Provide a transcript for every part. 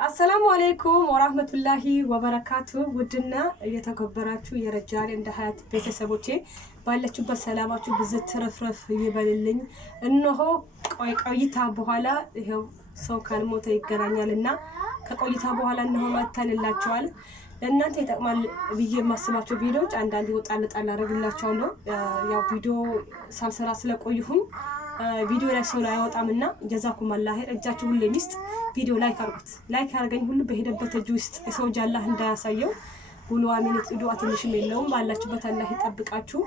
السلام عليكم ورحمة الله وبركاته. ودنا يتكبراتو يرجال عند حياة بيتسابوتي ባላችሁ በሰላማችሁ ብዝት ትረፍረፍ ይበልልኝ። እነሆ ቆይታ በኋላ ይሄው ሰው ካልሞተ ይገናኛልና ከቆይታ በኋላ እነሆ መተንላችኋል። ለእናንተ ይጠቅማል ብዬ የማስባቸው ቪዲዮዎች አንዳንድ ወጣል አደርግላችኋለሁ። ያው ቪዲዮ ሳልሰራ ስለቆይሁኝ ቪዲዮ ላይ ሰው ላይ አይወጣምና ጀዛኩም አላህ እጃችሁ ሁሉ ሚስት ቪዲዮ ላይክ አድርጉት። ላይክ ያርገኝ ሁሉ በሄደበት እጁ ውስጥ የሰው ጃላህ እንዳያሳየው ሁሉ አሚነት ዱዓ ትንሽም የለውም። ባላችሁበት አላህ ይጠብቃችሁ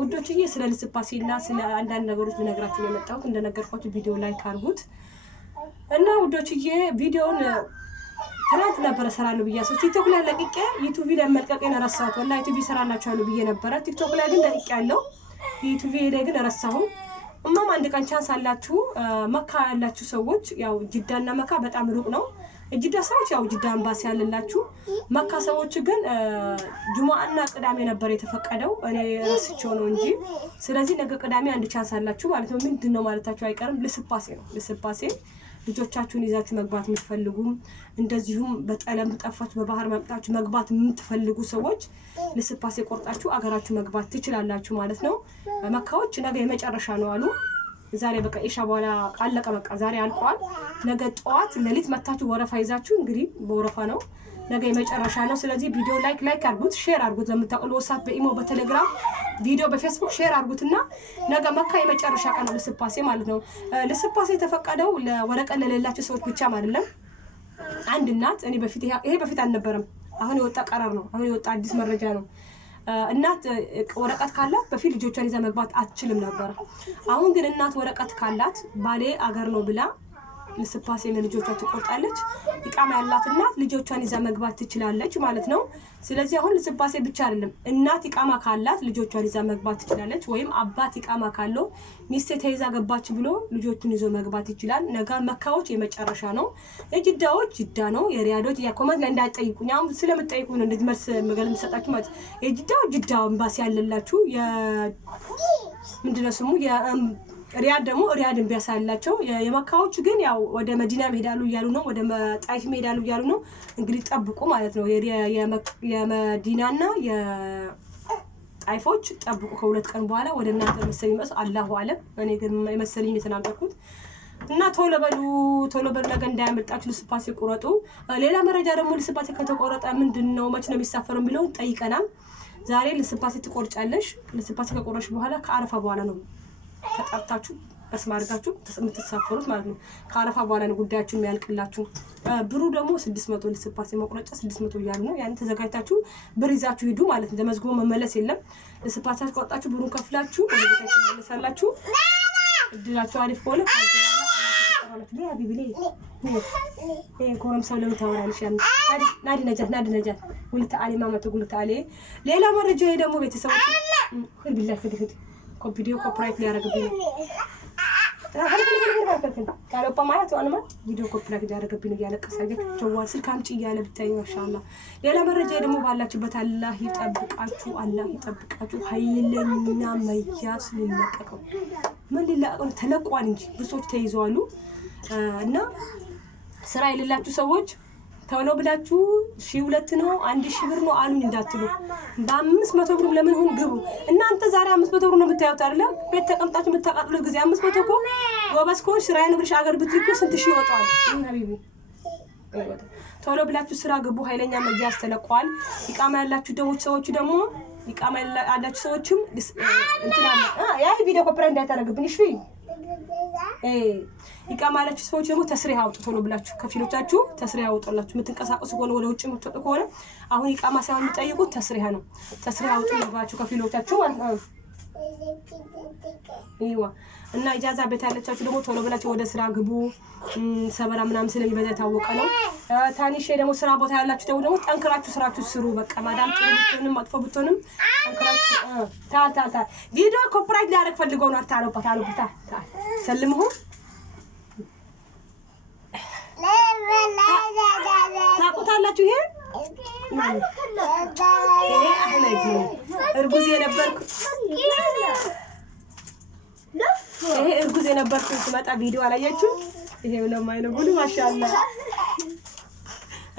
ውዶችዬ። ስለ ልስባሴና ስለ አንዳንድ ነገሮች ልነግራችሁ ነው የመጣሁት። እንደነገርኳችሁ ቪዲዮ ላይክ አድርጉት እና ውዶችዬ ቪዲዮውን ትናንት ነበር ሰራለሁ ብያለሁ። ቲክቶክ ላይ ለቅቄ ዩቲዩብ ላይ መልቀቄን ረሳሁት። ወላሂ ዩቲዩብ ሰራላችኋለሁ ብዬ ነበር። ቲክቶክ ላይ ግን ለቅቄያለሁ። ዩቲዩብ ላይ ግን ረሳሁ። እማም አንድ ቀን ቻንስ አላችሁ መካ ያላችሁ ሰዎች፣ ያው ጅዳና መካ በጣም ሩቅ ነው። ጅዳ ሰዎች ያው ጅዳ አምባሲ ያለላችሁ፣ መካ ሰዎች ግን ጁማአና ቅዳሜ ነበር የተፈቀደው። እኔ ረስቼው ነው እንጂ። ስለዚህ ነገ ቅዳሜ አንድ ቻንስ አላችሁ ማለት ነው። ምንድነው ማለታችሁ አይቀርም። ልስባሴ ነው። ልስባሴ ልጆቻችሁን ይዛችሁ መግባት የምትፈልጉም እንደዚሁም በጠለም ጠፋችሁ በባህር መምጣችሁ መግባት የምትፈልጉ ሰዎች ልስባሴ ቆርጣችሁ አገራችሁ መግባት ትችላላችሁ ማለት ነው። መካዎች ነገ የመጨረሻ ነው አሉ። ዛሬ በቃ ኢሻ በኋላ አለቀ። በቃ ዛሬ አልቋል። ነገ ጠዋት ለሊት መታችሁ ወረፋ ይዛችሁ እንግዲህ በወረፋ ነው። ነገ የመጨረሻ ነው። ስለዚህ ቪዲዮ ላይክ አድርጉት፣ ሼር አድርጉት። ለምታውቁ ዋትስአፕ፣ በኢሞ፣ በቴሌግራም ቪዲዮ በፌስቡክ ሼር አድርጉትና ነገ መካ የመጨረሻ ቀን ነው ልስባሴ ማለት ነው። ልስባሴ የተፈቀደው ለወረቀት ለሌላቸው ሰዎች ብቻም አይደለም። አንድ እናት እኔ በፊት ይሄ በፊት አልነበረም። አሁን የወጣ ቀራር ነው። አሁን የወጣ አዲስ መረጃ ነው። እናት ወረቀት ካላት በፊት ልጆቿን ይዛ መግባት አትችልም ነበር። አሁን ግን እናት ወረቀት ካላት ባሌ አገር ነው ብላ ልስባሴ ለልጆቿ ትቆርጣለች። ኢቃማ ያላት እናት ልጆቿን ይዛ መግባት ትችላለች ማለት ነው። ስለዚህ አሁን ልስባሴ ብቻ አይደለም፣ እናት ኢቃማ ካላት ልጆቿን ይዛ መግባት ትችላለች። ወይም አባት ኢቃማ ካለው ሚስቴ ተይዛ ገባች ብሎ ልጆቹን ይዞ መግባት ይችላል። ነገ መካዎች የመጨረሻ ነው። የጅዳዎች ጅዳ ነው። የሪያዶች ኮመንት ላይ እንዳትጠይቁኝ፣ አሁን ስለምትጠይቁኝ ነው እንደዚህ መልስ መገለም ሰጣችሁ ማለት። የጅዳው ጅዳ ኤምባሲ ያለላችሁ ምንድነው ስሙ ሪያድ ደግሞ ሪያድ ኤምባሲ ያላቸው። የመካዎች ግን ያው ወደ መዲና መሄዳሉ እያሉ ነው፣ ወደ ጣይፍ መሄዳሉ እያሉ ነው። እንግዲህ ጠብቁ ማለት ነው። የመዲናና የጣይፎች ጠብቁ። ከሁለት ቀን በኋላ ወደ እናንተ መሰለኝ መስል አላሁ አለም። እኔ ግን መሰለኝ የተናገርኩት እና ቶሎ በሉ ነገ እንዳያመልጣችሁ። ልስባሴ ቁረጡ። ሌላ መረጃ ደግሞ ልስባሴ ከተቆረጠ ምንድነው መች ነው የሚሳፈረው የሚለው ጠይቀናል። ዛሬ ልስባሴ ትቆርጫለሽ። ልስባሴ ከቆረሽ በኋላ ከአረፋ በኋላ ነው ተጣጣችሁ በስማርጋችሁ የምትሳፈሩት ማለት ነው። ከአረፋ በኋላ ነው ጉዳያችሁ የሚያልቅላችሁ። ብሩ ደግሞ 600 ልስባሴ መቁረጫ 600 እያሉ ነው። ያን ተዘጋጅታችሁ ብር ይዛችሁ ሂዱ ማለት ነው። ተመዝግቦ መመለስ የለም። ልስባሴ ቆርጣችሁ ብሩን ከፍላችሁ ወደ ቤታችሁ ትመለሳላችሁ። እድላችሁ አሪፍ ከሆነ ኮረም ሰው ለምን ታወራለሽ? ናዲ ነጃት ጉልታ አሊ ማመቱ ጉልታ አሊ። ሌላ መረጃ ደግሞ ቤተሰቦች ቢላህ ፍድህድ ቪዲዮ ኮፒራይት ሊያደርግብኝ ነው። ካለባ ማለት ወንማ ቪዲዮ ኮፒራይት ሊያደርግብኝ እያለቀሳየ ጀዋል ስልክ አምጪ እያለ ብታይ ማሻአላ። ሌላ መረጃ ደግሞ ባላችሁበት አላህ ይጠብቃችሁ፣ አላህ ይጠብቃችሁ። ኃይለኛ መያዝ ሊለቀቀው ምን ሊለቀቀው ተለቋል እንጂ ብዙዎች ተይዘዋሉ። እና ስራ የሌላችሁ ሰዎች ተወሎ ብላችሁ 1002 ነው 1000 ብር ነው አሉኝ እንዳትሉ። በ500 ብር ለምን ሆነ ግቡ። እናንተ ዛሬ 500 ብር ነው የምታዩት አይደለ? ቤት ተቀምጣችሁ የምታቃጥሉት ጊዜ 500 እኮ ወበስ ኮሽ ስራዬን ብርሽ አገር ብትልኩ ስንት ሺህ ይወጣል። ሀቢቢ ተወሎ ብላችሁ ስራ ግቡ። ኃይለኛ መያዝ ተለቋል። ኢቃማ ያላችሁ ሰዎች ደግሞ ኢቃማ ያላችሁ ሰዎችም እንትና ያ ቪዲዮ ኮፒራይት እንዳታረግብኝ እሺ። ኢቃማ ያላችሁ ሰዎች ደግሞ ተስሪህ አውጡ። ቶሎ ብላችሁ ከፊሎቻችሁ ተስሪህ አውጡላችሁ። የምትንቀሳቀሱ ከሆነ ወደ ውጭ የምትወጡ ከሆነ አሁን ኢቃማ ሳይሆን የሚጠይቁት ተስሪህ ነው። ተስሪህ አውጡ ልባችሁ ከፊሎቻችሁ ማለት ነው። ይዋ እና ኢጃዛ ቤት ያለቻችሁ ደግሞ ቶሎ ብላችሁ ወደ ስራ ግቡ። ሰበራ ምናምን ስለሚበዛ የታወቀ ነው። ታኒሽ ደግሞ ስራ ቦታ ያላችሁ ደግሞ ጠንክራችሁ ስራችሁ ስሩ። በቃ ማዳም ጥሩ ብትሆንም መጥፎ ብትሆንም ጠንክራችሁ ታታ ቪዲዮ ኮፒራይት ሊያደርግ ፈልገው ነው። አታሉበት ሰልምሁ ታቁታላችሁ። ይሄ አህመድ ነው እርጉዝ የነበርኩ ስመጣ ቪዲዮ አላያችሁ? ይሄው ለማይ ነው ጉዱ ማሻአላ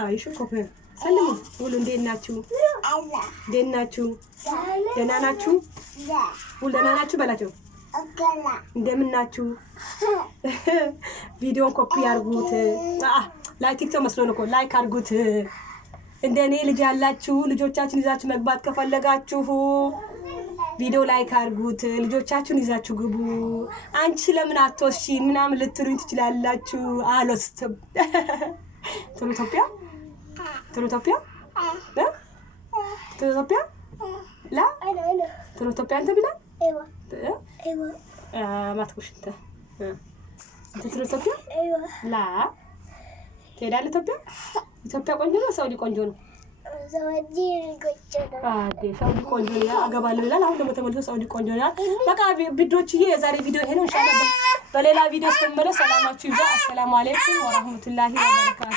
አይሹ ኮፈ ሰላም ሁሉ እንዴት ናችሁ? እንዴት ናችሁ? ደህና ናችሁ? ሁሉ ደህና ናችሁ በላቸው። እንደምን ናችሁ? ቪዲዮ ኮፒ አድርጉት። ላይክ ቲክቶክ መስሎ ነው እኮ ላይክ አድርጉት። እንደኔ ልጅ ያላችሁ ልጆቻችሁን ይዛችሁ መግባት ከፈለጋችሁ ቪዲዮ ላይክ አድርጉት። ልጆቻችሁን ይዛችሁ ግቡ። አንቺ ለምን አትወሺ ምናምን ልትሉኝ ትችላላችሁ። አልወስድም። ቶሎ ኢትዮጵያ ቶሎ ኢትዮጵያ ቶሎ ኢትዮጵያ ላ ቶሎ ኢትዮጵያ አንተ ብላ ማትኩሽ እንተ ቶሎ ኢትዮጵያ ላ ትሄዳለህ ኢትዮጵያ? ኢትዮጵያ ቆንጆ ነው። ሳውዲ ቆንጆ ነው። ሳውዲ ቆንጆ ነው። አገባለሁ ይላል። አሁን ደግሞ ተመልሶ ሳውዲ ቆንጆ ነው። በቃ ቪዲዮችዬ የዛሬ ቪዲዮ ይሄ ነው። ኢንሻአላህ በሌላ ቪዲዮ እስከምመለስ ሰላማችሁ ይብዛ። አሰላሙ አለይኩም ወራህመቱላሂ ወበረካቱ።